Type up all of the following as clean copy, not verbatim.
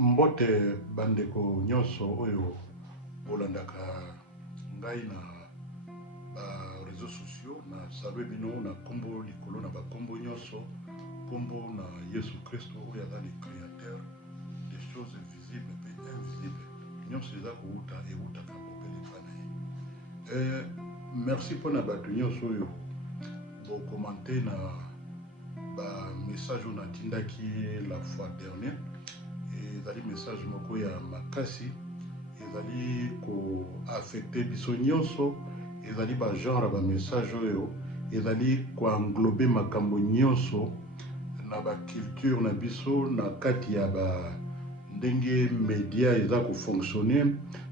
Mbote bandeko nyonso oyo bolandaka ngai na ba réseaux sociaux na salwe bino na kombo likolo na ba kombo nyonso kombo na Yesu Christo oyo aza le créateur des choses visibles et invisibles nyonso eza kouta eutaka popele fanaye. Merci pour na bato nyonso oyo bo commenter na ba message on atindaki la fois dernière. Ezali message moko ya makasi ezali ko affecter biso nyonso ezali ba genre ba message oyo ezali ko englober makambo nyonso na ba culture na biso na kati ya ba ndenge média eza ko fonctionner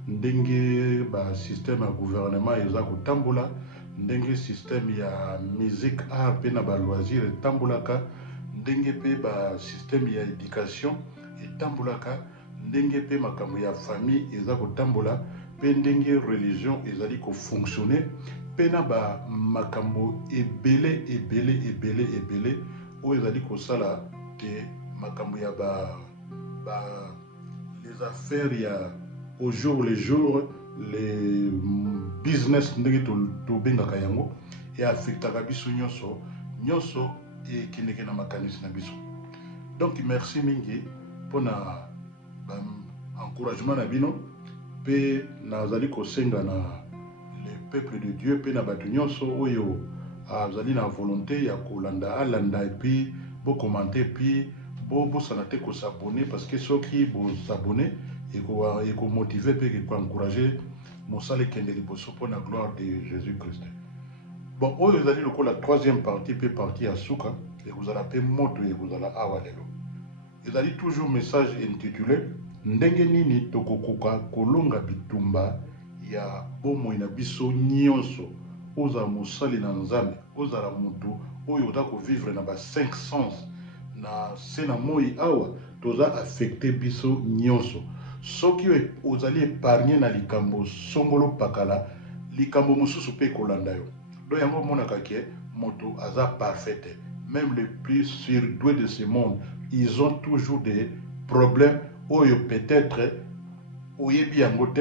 ndenge ba système ya gouvernement eza ko tambola ndenge système ya musique art pe na ba loisir etambulaka ndenge pe ba système ya éducation etambulaka ndenge pe makambo ya famille eza kotambola pe ndenge religion ezali ko fonctionner pe na ba makambo ebele oyo ezali kosala te makambo ya les affaires ya au jour le jour les business ndenge tobengaka yango e affectaka biso nyonso ekendeke na makanisi na biso. Donc merci mingi pona encouragement na bino pe nazali kosenga na le peuple de Dieu pe na bato nyonso oyo azali na volonté ya kolanda alanda et puis bo commenter puis bo sanate ko s'abonner parce que soki bo s'abonner et ko motiver pe ko encourager mosale kende liboso pona gloire de Jésus-Christ. Bon, oyo ezali lokola la troisième partie pe partie ya suka et vous allez pe moto et vous allez awalelo. Ezali toujours message intitulé ndenge nini tokokoka kolonga bitumba ya bomoi na biso nyonso oza mosali na nzambe ozala mutu oyo oza ko vivre na ba 5 sens na sena moi awa toza affecté biso nyonso soki ozali épargné na likambo songolo pakala likambo mosusu pe kolanda yo do yango monaka ke moto aza parfait même les plus surdoués de ce monde ils ont toujours des problèmes oyo peut-être oyebi yango te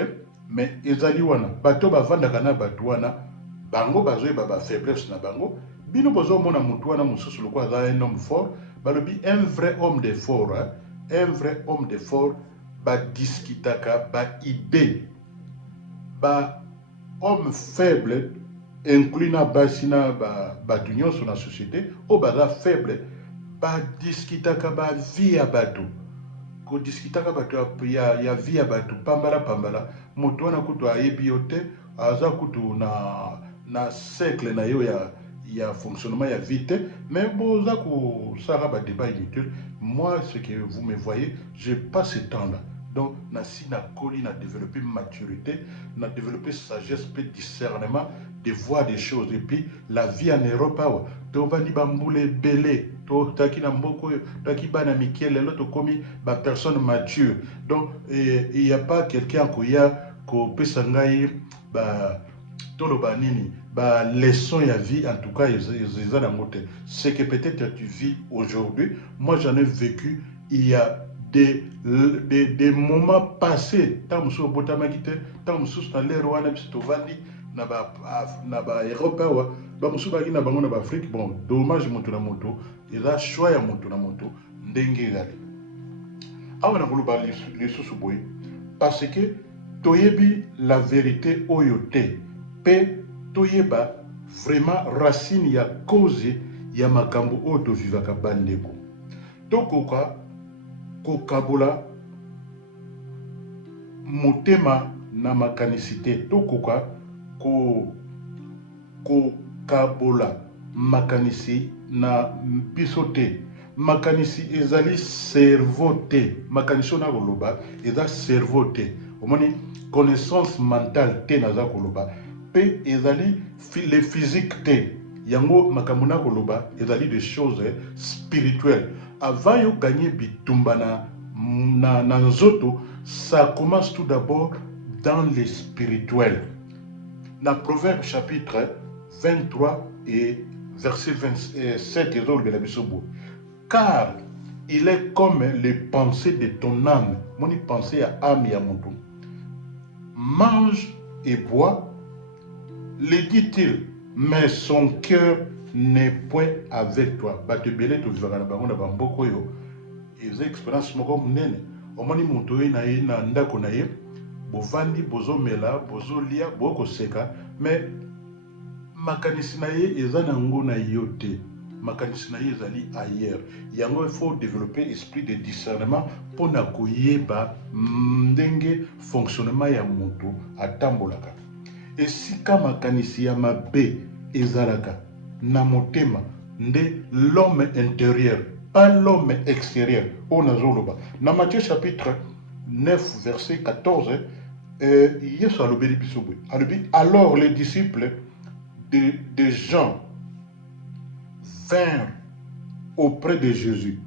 mais ezali wana bato bavandaka na bato wana bango bazoyeba ba faiblesse na bango bino bozomona mutu wana mosusu lokola aza un homme fort balobi un vrai homme de fort un vrai homme de fort badiskitaka ba idée ba homme faible inclus na basi na bato nyonso na société oyo baza faible badiskitaka ba vie ya bato kodiskitaka bato ya vie ya bato pambala moto wana kutu ayebi yo te aza kutu na cercle na yo ya fonctionnement ya vie te mais boza kosala ba débat inutile. Moi ce que vous me voyez j'ai pas ce temps là donc nasi na koli na développer maturité na développer sagesse pe discernement de voir des choses et puis la vie en Europe to vandi bambule belé to taki na mboko taki bana mikele lo to komi ba personne mature donc il y a pas quelqu'un ko pesa ngai ba toloba nini ba leçon ya vie en tout cas ils na mote c'est que peut-être tu vis aujourd'hui moi j'en ai vécu il y a des moments passés tant muso botamaki te tant muso na lero wana biso vandi na ba Europe ba muso baki na bango na ba Afrique bon dommage moto na moto eza choix ya moto na moto ndenge ezali awa na koloba lisusu boye parce que toyebi la vérité oyo te pe toyeba vraiment racine ya cause ya makambo oyo tovivaka bandeko tokoka kokabola motema na makanisi te tokoka kokabola makanisi na biso te makanisi ezali cerveau te makanisi na koloba eza cerveau te omoni connaissance mentale te naza koloba pe ezali le physique te yango makambo na koloba ezali des choses spirituelles avant yo gagner bitumba na nzoto ça commence tout d'abord dans le spirituel. Dans Proverbe chapitre 23 et verset 27 car il est comme les pensées de ton âme. Mon pensée à âme et à mon ton. Mange et bois, le dit-il, mais son cœur n'est point avec toi. Bato belé to vivaka na bango na bamboko yo. Eza expérience moko munene. Omoni moto ye na ye na ndako na ye, bovandi bozomela, bozolia, bokoseka, mais makanisi na ye eza nango na yo te. Makanisi na ye ezali ailleurs. Yango il faut développer esprit de discernement pour na koyeba ndenge fonctionnement ya moto atambolaka. Esika makanisi ya mabe ezalaka na motema nde l'homme intérieur, pas l'homme extérieur. On a zoloba. Dans Matthieu chapitre 9 verset 14, Yesu alobeli biso boye. Alors les disciples de Jean vinrent auprès de Jésus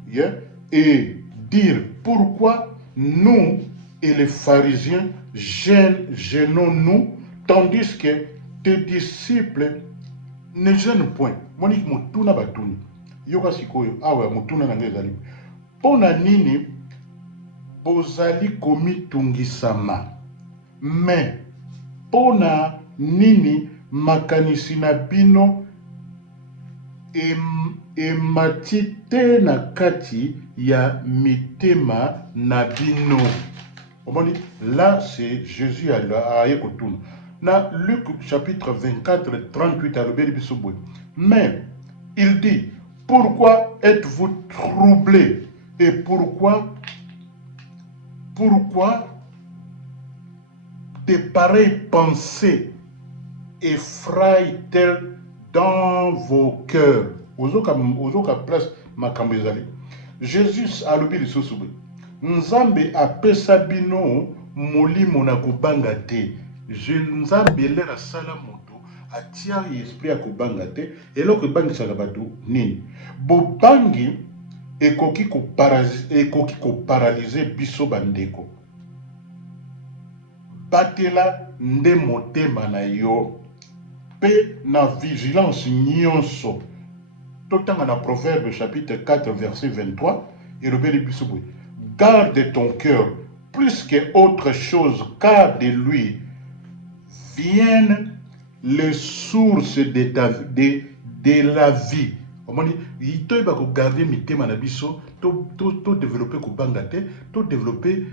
et dirent, pourquoi nous et les pharisiens gênons-nous tandis que tes disciples ne gênent point? Monique mutuna batuni yoka sikoyo awa mutuna na ngezali pona nini bozali komitungisama, mais pona nini makanisi na bino emati te na kati ya mitema na bino. Là c'est Jésus a yekotuna na Luc chapitre 24 38 à l'obéli bisobwe. Mais il dit, pourquoi êtes-vous troublés et pourquoi de pareilles pensées effraient-elles dans vos cœurs? Ozoka place makambo ezali. Jésus a lobi lisusu boye. Nzambe apesa bino molimo na kobanga te. Nzambe lera sala moto atia esprit ya kobanga te. Eloko ebangisaka bato nini? Bobangi ekoki koparalyze biso bandeko. Batela nde motema na yo pe na vigilance nyonso. Totanga na Proverbe chapitre 4 verset 23 elobeli biso boye. Garde ton cœur plus que autre chose, car de lui viennent les sources de la vie. Omoni itoyeba ko garder mitema na biso to développer ko banga te, to développer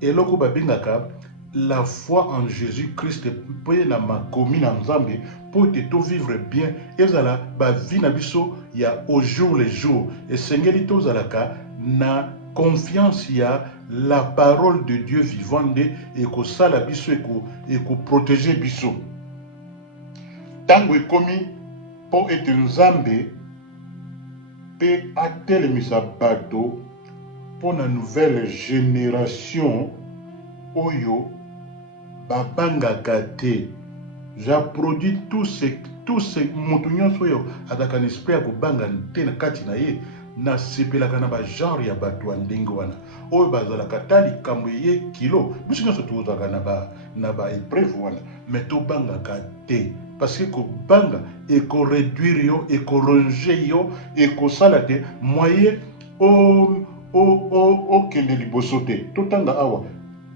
eloko babengaka la foi en Jésus-Christ pour na makomi na Nzambe pour te to vivre bien ezala ba vie na biso ya au jour le jour et sengeli to zalaka na confiance ya la parole de Dieu vivant et ko sala biso et ko protéger biso. Tango ekomi po ete Nzambe pe atelemisa bato pour la nouvelle génération oyo babangaka te. J'applaudis tous ces moutons oyo azaka na esprit ya kobanga te na kati na ye na sepelaka na ba genre ya bato ya ndenge wana oyo bazalaka ta likambo ye kilo biso nyonso tozalaka na ba épreuve wana mais tobangaka te parce que kobanga ekoréduire yo ekoronge yo ekosala te moyen okende liboso te. Totanga awa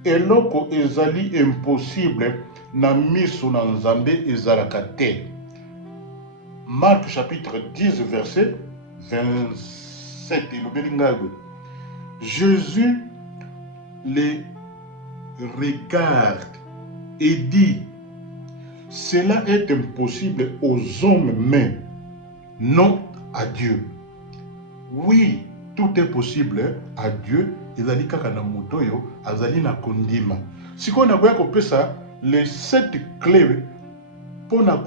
eloko ezali impossible na miso na Nzambe ezalaka te. Marc chapitre 10 verset 27 elobeli ngago. Jésus les regarde et dit, cela est impossible aux hommes, mais non à Dieu. Oui, tout est possible à Dieu. Ezali kaka na moto yo azali na kondima. Siko na koya kopesa les 7 clés pour na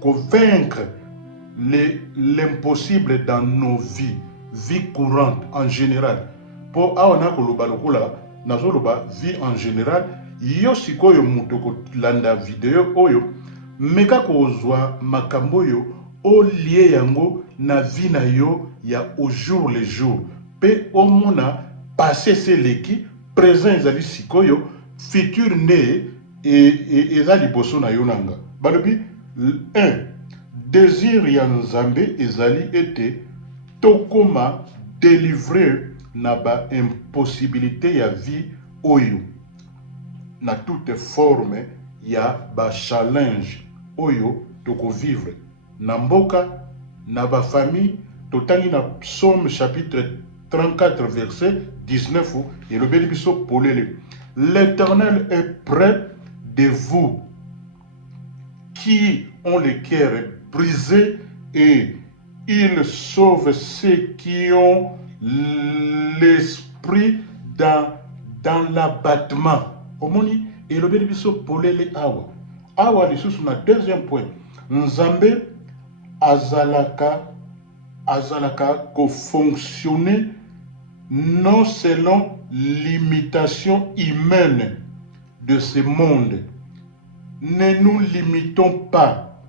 convaincre l'impossible dans nos vie courante en général. Pour awana koloba lokola nazoloba vie en général. Yo sikoyo moto ko landa video oyo meka kozwa makambo yo o lié yango na vie na yo ya au jour le jour pe omona passé seleki présent ezali sikoyo futur nde ezali boso na yo nanga. Balobi 1 désir ya Nzambe ezali ete tokoma délivré na ba impossibilité ya vie oyo na toute forme ya ba challenge oyo toko vivre na mboka na ba famille totangi na Psaume chapitre 34 verset 19 et le biso polele. L'Éternel est près de vous qui ont le cœur brisé et il sauve ceux qui ont l'esprit dans l'abattement. Omoni et le biso polele awa. Awa lisusu na deuxième point. Nzambe azalaka ko fonctionner non selon l'imitation humaine de ce monde. Ne nous limitons pas.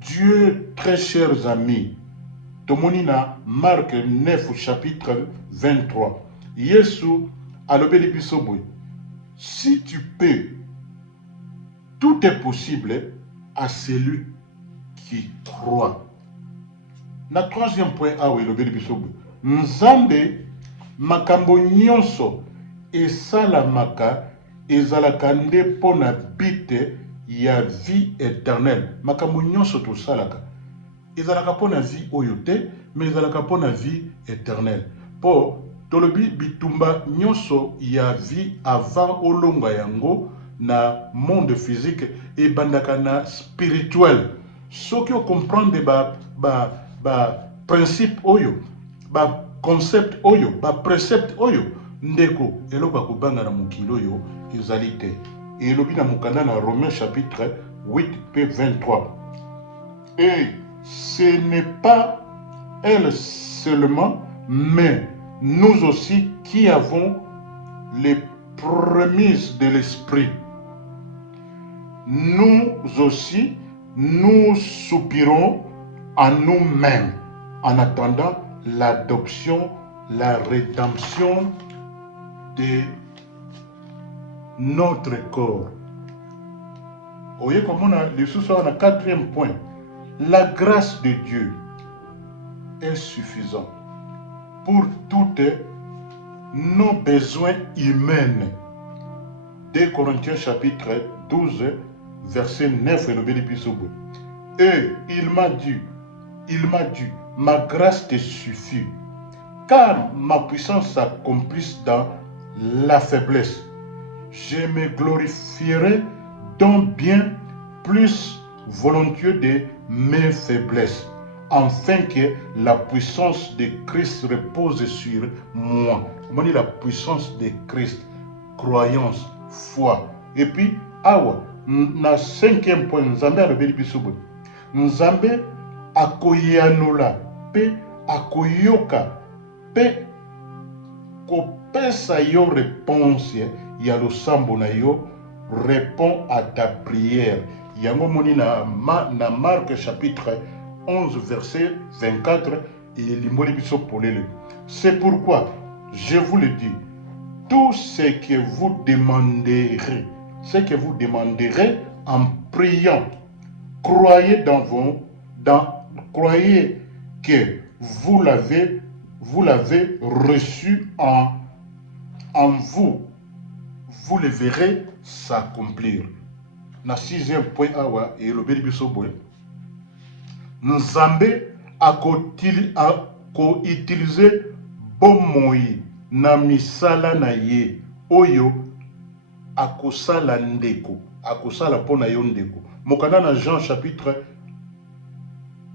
Dieu, très chers amis, Tomonina, Marc 9, chapitre 23. Yesu, alobeli bisobwe. Si tu peux, tout est possible à celui qui croit. Na troisième point, awe alobeli bisobwe. Nzambe makambo nyonso esalamaka ezalaka nde pona bite ya vie éternelle. Makambo nyonso tosalaka ezalaka pona vie oyo te, mais ezalaka pona vie éternelle. Po tolobi bitumba nyonso ya vie avant olonga yango na monde physique ebandaka na spirituel. Soki o comprendre ba principe oyo, ba concept oyo, ba précepte oyo, ndeko eloko akobanga na mokili oyo ezali te. Elobi na mokanda na Romains chapitre 8 p 23. Et ce n'est pas elle seulement, mais nous aussi qui avons les prémices de l'esprit. Nous aussi, nous soupirons en nous-mêmes en attendant l'adoption, la rédemption de notre corps. Voyez comment on a le sous-sol à quatrième point. La grâce de Dieu est suffisante pour toutes nos besoins humains. 2 Corinthiens chapitre 12, verset 9 et le bénéfice. Et il m'a dit, ma grâce te suffit, car ma puissance s'accomplisse dans la faiblesse. Je me glorifierai donc bien plus volontiers de mes faiblesses, afin que la puissance de Christ repose sur moi. On dit la puissance de Christ, croyance, foi. Et puis, awa, na cinquième point, Nzambe a rebeli bisobo. Nzambe akoyanula, pe akoyoka, pe kopesa yo réponse ya losambo na yo, répond à ta prière. Yango moni na Marc chapitre 11 verset 24 et limboli biso polele. C'est pourquoi je vous le dis, tout ce que vous demanderez, en priant, croyez croyez que vous l'avez reçu en vous. Vous le verrez s'accomplir. Na sixième point awa et le biso boy. Nzambe ako utiliser bomoi na misala na ye oyo akosala ndeko, akosala pona yo ndeko. Mokanda na Jean chapitre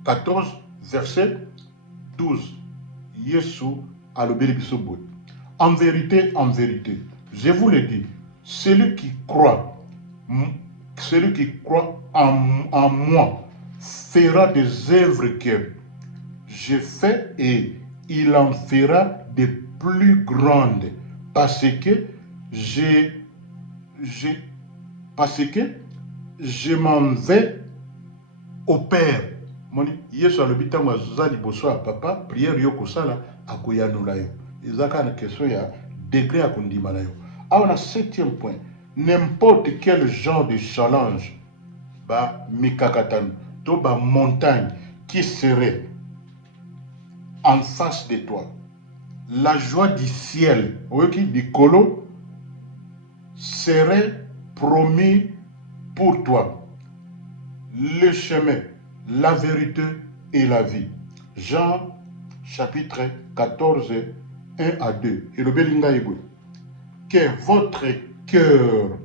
14 verset 12. Yesu alobeli biso boy. En vérité, je vous le dis, celui qui croit en moi fera des œuvres que je fais et il en fera de plus grandes parce que je m'en vais au Père. Moni Yesu alobi tango azali boso ya papa prière yo kosala akoyanula yo. Ezaka na question ya degré akondima na yo. Alors, le septième point, n'importe quel genre de challenge, mikakatan, to ba montagne qui serait en face de toi. La joie du ciel, du colo, serait promis pour toi. Le chemin, la vérité et la vie. Jean chapitre 14, 1 à 2. Et le Belingaïbou. Que votre cœur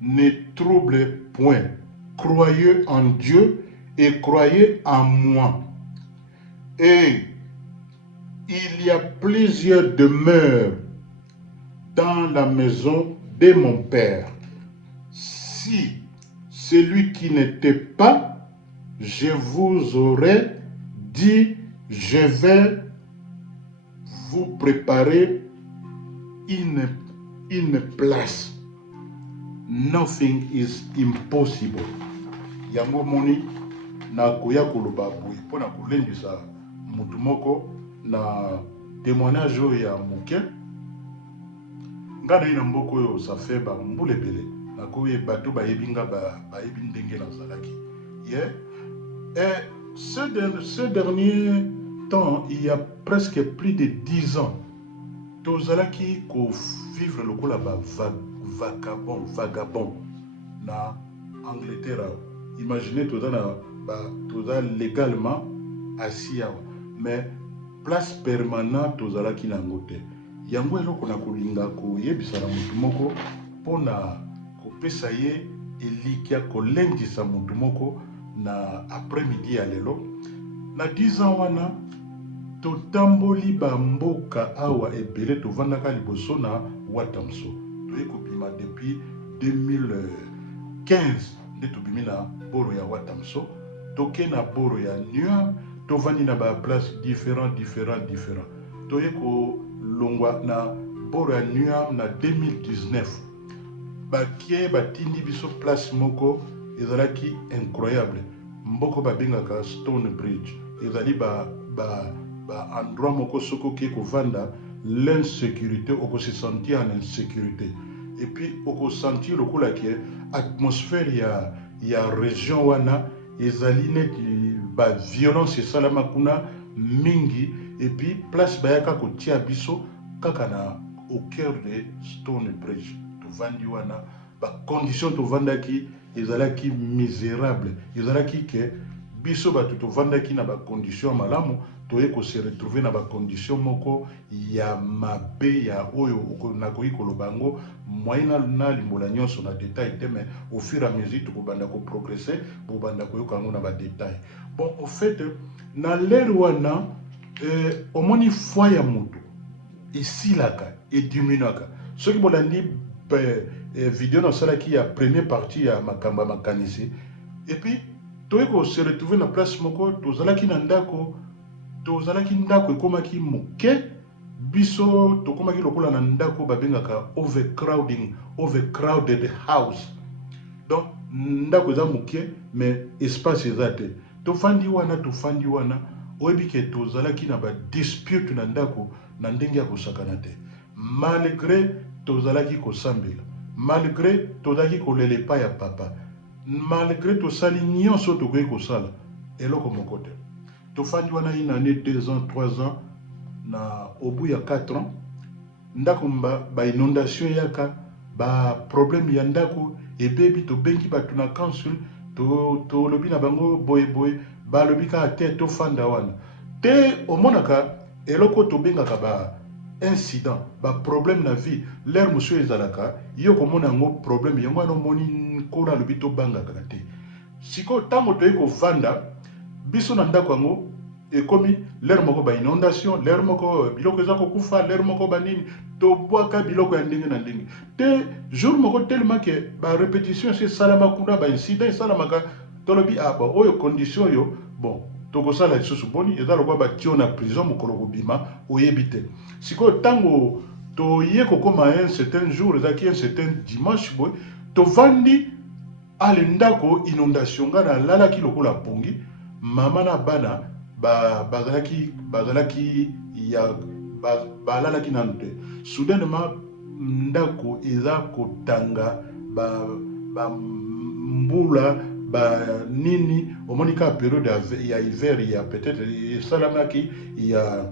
ne trouble point. Croyez en Dieu et croyez en moi. Et il y a plusieurs demeures dans la maison de mon Père. Si celui qui n'était pas, je vous aurais dit, je vais vous préparer une place. Nothing is impossible. Yango moni na koya koloba boye pona kolendisa mutu moko na témoignage ya moke nga na ina mboko yo ça fait ba mbule belé na koye bato ba yebinga ba yebi ndenge na zalaki yeah. Et ce dernier temps, il y a presque plus de 10 ans, tozalaki ko vivre lokola ba vagabond na Angleterre. Imaginez toza légalement assis awa, mais place permanente tozalaki na ngote. Yango eloko na kolinga ko yebisa na mutu moko pona kopesa ye elikia kolendisa mutu moko na après-midi ya lelo na 10 ans wana totamboli bamboka awa ebele tovandaka liboso na Watamso toye kobima depuis 2015 nde tobimi na boro ya Watamso toke na boro ya Niam tovandi na ba place différent toye kolongwa na boro ya Niam na 2019 bakie batindi biso place moko ezalaki incroyable mboko babengaka Stone Bridge ezali ba endroit moko soko ke kovanda l'insécurité oko se sentir en insécurité et puis oko sentir lokola ke atmosphère ya région wana ezali neti ba violence esalama kuna mingi et puis place bayaka kotia biso kaka na au cœur de Stone Bridge tovandi wana ba condition tovandaki ezalaki misérable ezalaki ke biso bato tovandaki na ba condition malamu toye ko se retrouver na ba condition moko ya mabe ya oyo nakoki koloba ngo moyena na limbola nyonso na détail te mais au fur et à mesure tokobanda ko progresser bobanda koyoka ngo na ba détail. Bon au fait na lero wana omoni foi ya mutu esilaka ediminaka soki bolandi vidéo na salaki ya première partie ya makamba makanisi et puis toye ko se retrouver na place moko tozalaki na ndako ekomaki moke biso tokomaki lokola na ndako babengaka overcrowded house donc ndako eza moke mais espace eza te tofandi wana oyebi ke tozalaki na ba dispute na ndako na ndenge ya kosakana te malgré tozalaki kosambela malgré tozalaki kolela epai ya papa malgré tosali nyonso tokoki kosala eloko moko te tofandi wana une année 2 ans 3 ans na au bout ya 4 ans ndako ba inondation yaka ba problème ya ndako ebebi tobengi bato na council tolobi na bango boye balobi kaka te tofanda wana te omonaka eloko tobengaka ba incident ba problème na vie l'air monsieur ezalaka yo komona ngo problème yango wana omoni nkolo alobi tobangaka te siko ntango toyei kovanda biso na ndako yango ekomi l'air moko ba inondation l'air moko biloko eza kokufa l'air moko banini tobwaka biloko ya ndenge na ndenge te jour moko tellement ke ba répétition esi esalama kuna ba incident esalamaka tolobi ba oyo condition yo bon tokosala lisusu boni eza lokwa batio na prison mokolo kobima oyebi te sikoyo ntango toye kokoma un certain jour ezalaki un certain dimanche boye tovandi ale ndako inondation nga nalalaki lokola pongi mama na bana balalaki nanu te soudainement ndako eza kotanga mbula ba nini omonika période ya hiver ya peut-être salamaki il y a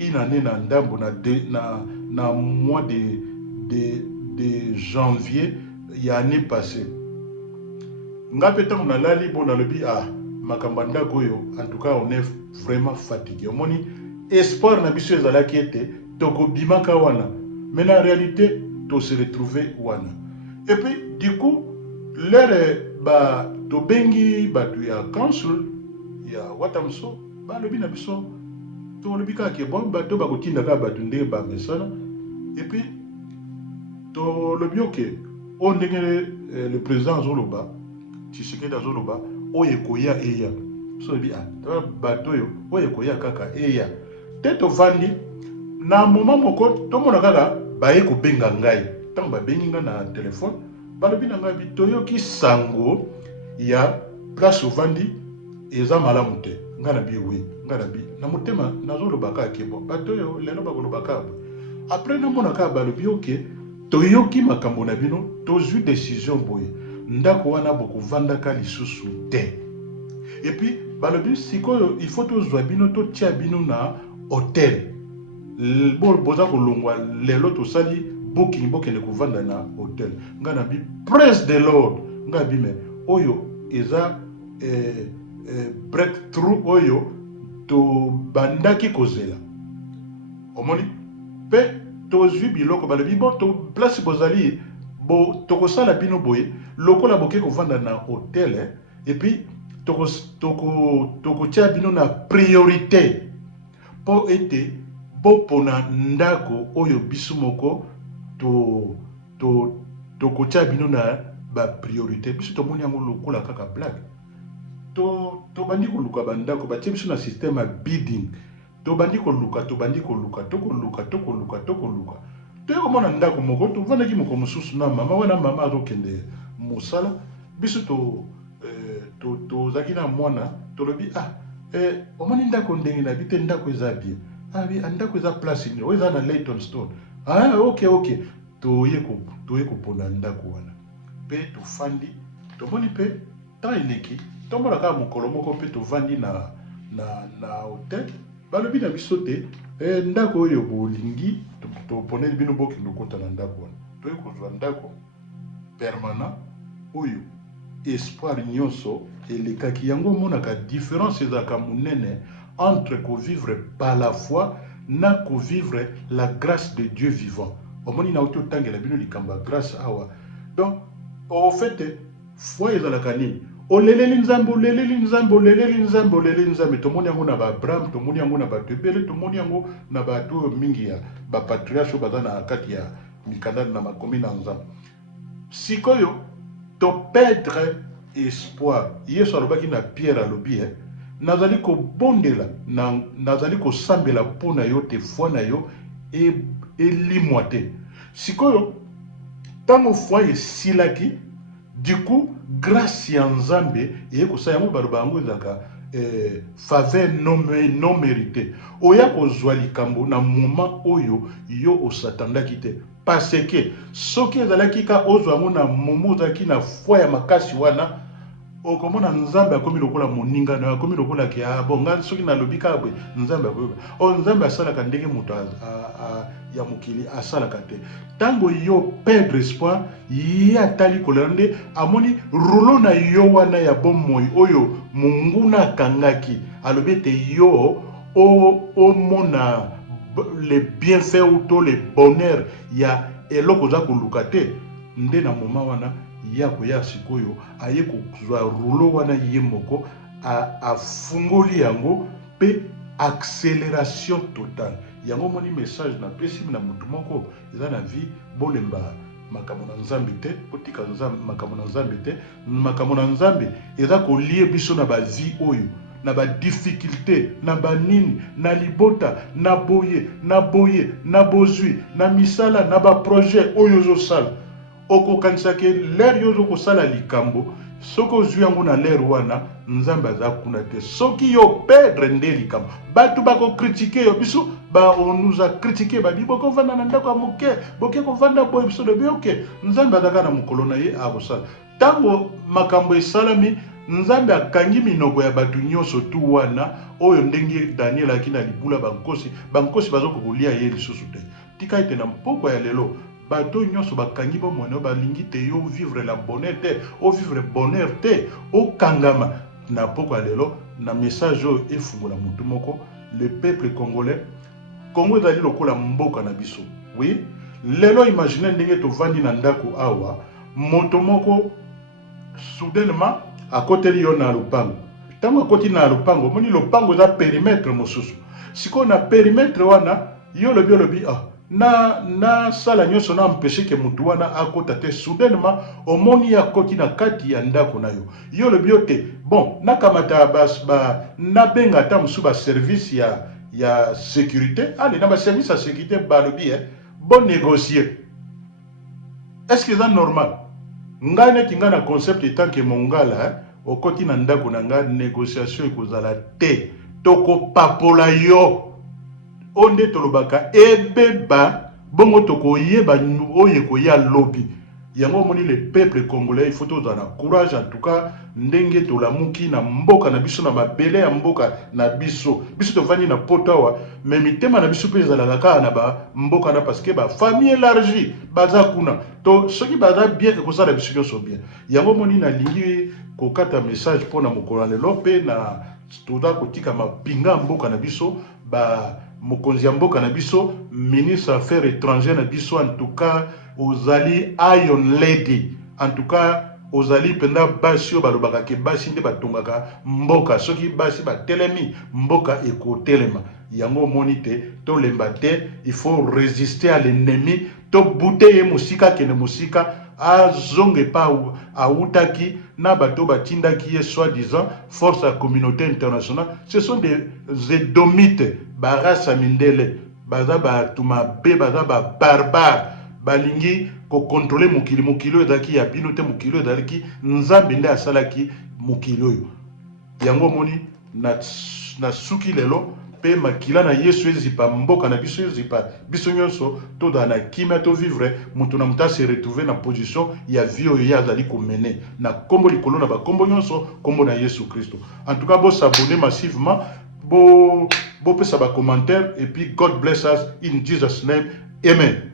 une année na ndambo na mois de janvier ya année passée nga peut-être on a lali bon na lobi makamba ndako yo en tout cas on est vraiment fatigué omoni espoir na biso ezalaki ete tokobimaka wana mais en réalité to se retrouver wana et puis du coup l'air ba to bengi batu ya council ya watamso ba lobi na biso to lobi ka ke bon bato ba kotinda ka batu nde ba mesana et puis to lobi oke on ndenge le président Zoloba Tshisekedi Zoloba oye koya eya so lobi bato yo oye koya kaka eya teto vandi na moment moko to mona kaka ba ye ko benga ngai tant ba bengi nga na téléphone balobi na ngai toyoki sango ya place ovandi eza malamu te nga na bi oui nga na bi na motema nazoloba kaka ke bon bato yo lelo bakoloba kaka après namona kaka balobi oke toyoki makambo na bino tozwi décision boye ndako wana bokovandaka lisusu te et puis balobi sikoyo il faut tozwa bino totia bino na hôtel boza kolongwa lelo tosali booking bokende kovanda na hôtel nga na bi praise the lord nga bi me oyo eza breakthrough oyo to bandaki kozela omoni pe tozwi biloko balobi bon to place bozali bo tokosala bino boye lokola boke kovanda na hôtel et puis tokotia bino na priorité po ete bopona ndako oyo biso moko tokotia bino na ba priorité biso tomoni yango lokola kaka blague tobandi koluka bandako batie biso na système ya bidding tobandi koluka tokoluka toyekomona ndako moko tovandaki moko mosusu na mama wana mama azokende mosala biso tozalaki na mwana tolobi omoni ndako ndenge na bi te ndako eza bien ndako eza place nini oyo eza na Layton Stone ok toye kopona ndako wana mpe tofandi tomoni mpe temps eleki tomona kaka mokolo moko mpe tovandi na hotel balobi na biso te ndako oyo bolingi toponeli bino bokende okota na ndako wana toye kozwa ndako permanent oyo espoir nyonso elekaki yango omonaka différence ezalaka monene entre kovivre par la foi na kovivre la grâce de Dieu vivant omoni na uti otangela bino likambo ya grâce awa donc au fait foi ezalaka nini oleleli nzambe tomoni yango na Abraham tomoni yango na bato ebele tomoni yango na bato oyo mingi ya bapatriarche baza na kati ya mikanda na makomi na nzambe sikoyo toperdre espoir yesu alobaki na Pierre alobi nazali kobondela nazali kosambela mpona yo te foi na yo elimwa te sikoyo ntango foi esilaki du coup grâce ya nzambe eye kosala yango baloba yango ezalaka faveur non mérité oya kozwa likambo na moment oyo yo osatandaki te parce que soki ezalaki ka ozwa yango na moment ozalaki na foi ya makasi wana okomona nzambe akomi lokola moninga na akomi lokola ki bonga soki nalobi ka bwe nzambe akoyoka nzambe asalaka ndenge moto ya mokili asalaka te tango yo perdre espoir ye atali kolela nde amoni rouleau na yo wana ya bomoi oyo monguna akangaki alobi ete yo omona le bienfait ou to le bonheur ya eloko oza koluka te nde na moment wana ya koya sikoyo aye kozwa rouleau wana ye moko afungoli yango pe accélération totale yango moni message na pesi na mutu moko eza na vie bolemba makambo na nzambe te otika makambo na nzambe te makambo na nzambe eza kolie biso na bavi oyo na ba difficulté na banini na libota na boye na bozwi na misala na ba projet oyo zosala okokanisaki l'air yo ozokosala likambo soki ozwi yango na l'air wana nzambe aza kuna te soki yo perdre nde likambo bato bakokritike yo biso on nous a critiqué babi bokovanda na ndako ya moke boke kovanda boye biso lobi oke nzambe azaka na mokolo na ye akosala ntango makambo esalami nzambe akangi minoko ya bato nyonso tu wana oyo ndenge Daniel akina libula bankosi bazoko kolia ye lisusu te. Tika ete na mpoko ya lelo bato nyonso bakangi bomone balingi te yo vivre la bonheur te, o vivre bonheur te, o kangama na mpoko ya lelo na message oyo efungola mutu moko. Le peuple congolais, Congo ezali lokola mboka na biso. Oui, lelo imagine ndenge tovandi na ndako awa, moto moko soudainement akoteli yo na lupango. Tango akoti na lupango, moni lupango eza périmètre mosusu. Siko na périmètre wana, yo lobi na sala nyonso na empêcher ke mutu wana akota te. Soudainement omoni akoti na kati ya ndako na yo. Yo lobi te, bon, nakamata na benga ata musu ba service ya sécurité. Allez, na ba service ya sécurité balobi bon négocier. Est-ce que c'est normal? Ngane tinga na concept etant que mongala okoti na ndako na nga négociation ekozala te. Toko papola yo. Onde tolobaka ebeba bongo toko yeba oye koya lobby. Yango moni le peuple congolais il faut tozala na courage en tout cas ndenge tolamuki na mboka na biso na mabele ya mboka na biso. Biso tovandi na potawa mais mitema na biso pe ezalaka kaka na ba mboka na parce que ba famille élargie baza kuna. To soki baza bien ekozala biso nyonso bien. Yango moni na lingi kokata message pona mokolo lelo pe na toza kotika mapinga mboka na biso ba mokonzi ya mboka na biso, ministre affaires étrangères na biso, en tout cas ozali Iron Lady, en tout cas ozali penda basi balobaka ke basi nde batongaka mboka, soki basi batelemi mboka ekotelema. Yango monite to lemba te, il faut résister à l'ennemi, to bouter musika kene musika azonge pa autaki na bato batindaki ye soi-disant force à communauté internationale. Ce sont des édomites, barasa mindele, baza batuma be, baza ba barbare, balingi ko contrôler mukili ezalaki ya bino te, mukili ezalaki nzambe nde asalaki mukili oyo. Yango moni na suki lelo pe makila na Yesu ezipa mboka na biso ezipa biso nyonso to da na kimia to vivre mutu na muta se retrouver na position ya vie oyo ya azali komene na kombo likolo na ba kombo nyonso kombo na Yesu Kristo. En tout cas bo s'abonner massivement, bo pesa ba commentaire et puis God bless us in Jesus name. Amen.